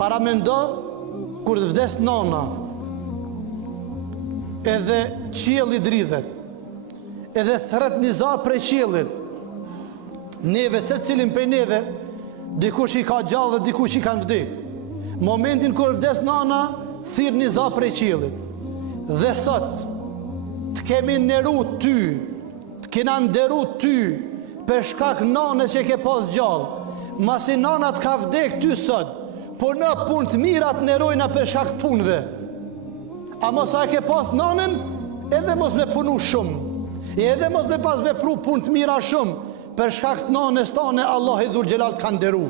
Paramendo kur të vdes nana, edhe qielli dridhet, edhe thret një za prej qiellit. Neve, se cilin prej neve, dikush i ka gjallë dhe dikush i kanë vdik. Momentin kur vdes nana, thirr një za prej qiellit dhe thot: të kemi nderu ty, të kena nderu ty për shkak nanës që ke pas gjallë. Masi nana të ka vdek ty sot, po në punë të mira të nderojna për shkak punëve. A mos a ke pas nanën, edhe mos me punu shumë, edhe mos me pas vepru punë të mira shumë, për shkak të nanës tane Allah i Dhul Gjelal të kanë nderu.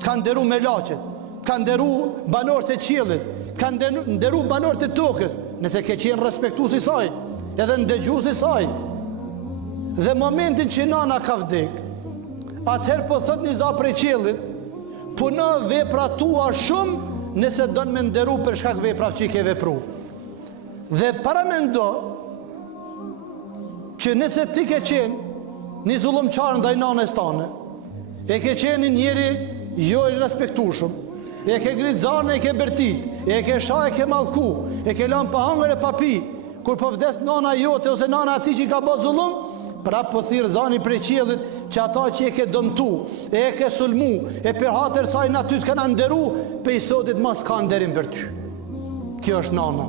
Të kanë nderu me laqet, të kanë nderu banorët e qiellit, të kanë nderu banorët e tokës, nëse ke qenë respektues i saj, edhe ndëgjues i saj. Dhe momentin që nana ka vdek, atëherë po thot një za prej qiellit: puno vepra tua shumë nëse do në me nderu për shkak veprave që i ke vepru. Dhe paramendo që nëse ti ke qenë një zullumqar ndaj nanës tane, e ke qenë njëri jo i respektueshëm, e ke ngrit zarën, e ke bërtit, e ke shah, e ke mallku, e ke lënë pa hangër e pa pi, kur po vdes nana jote ose nana ati që i ka bë zullum, prap po thirr zani prej qiellit që ata që e ke dëmtu, e ke sulmu, e për hatër saj në ty të kanë nderu, pe i sotit mas ka nderim për ty. Kjo është nana.